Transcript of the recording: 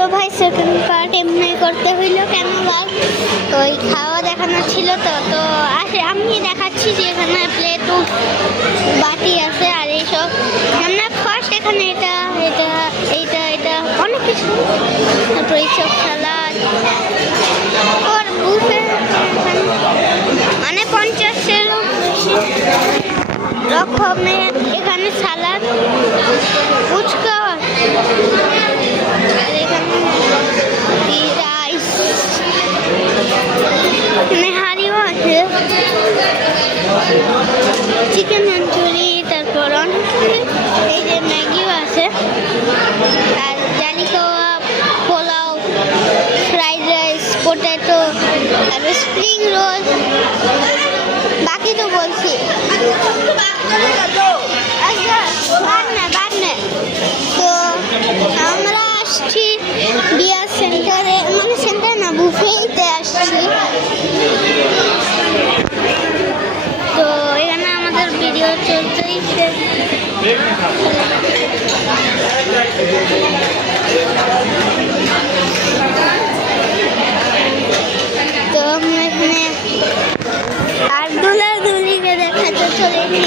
তো ভাই second part এমনি করতে হইলো কেন ভাই, তো ওই খাওয়া দেখানো ছিল তো আমি দেখাচ্ছি যে এখানে প্লেট বাটি আছে আর এইসব। আমরা ফার্স্ট এখানে এটা এটা এইটা এটা অনেক কিছু, তারপর এইসব সালাদ ওর বুফে মানে 50-এরও বেশি রকমের এখানে সালাদ ফুচকা আর এখানে রাইস, হাঁড়িও আছে, চিকেন মাঞ্চুরি, তারপর অনেক এই যে ম্যাগিও আছে, আর জালি কাবাব, পোলাও, ফ্রাইড রাইস, পোটেটো, তারপর স্প্রিং রোল, বাকি তো বলছি। তো আমরা আসছি বিয়ার সেন্টারে, মানে সেন্টার না বুফেতে আসছি। তো এখানে আমাদের ভিডিও চলতেইছে। তো আমরা এখানে আর দুলিকে দেখাতে চলেছি।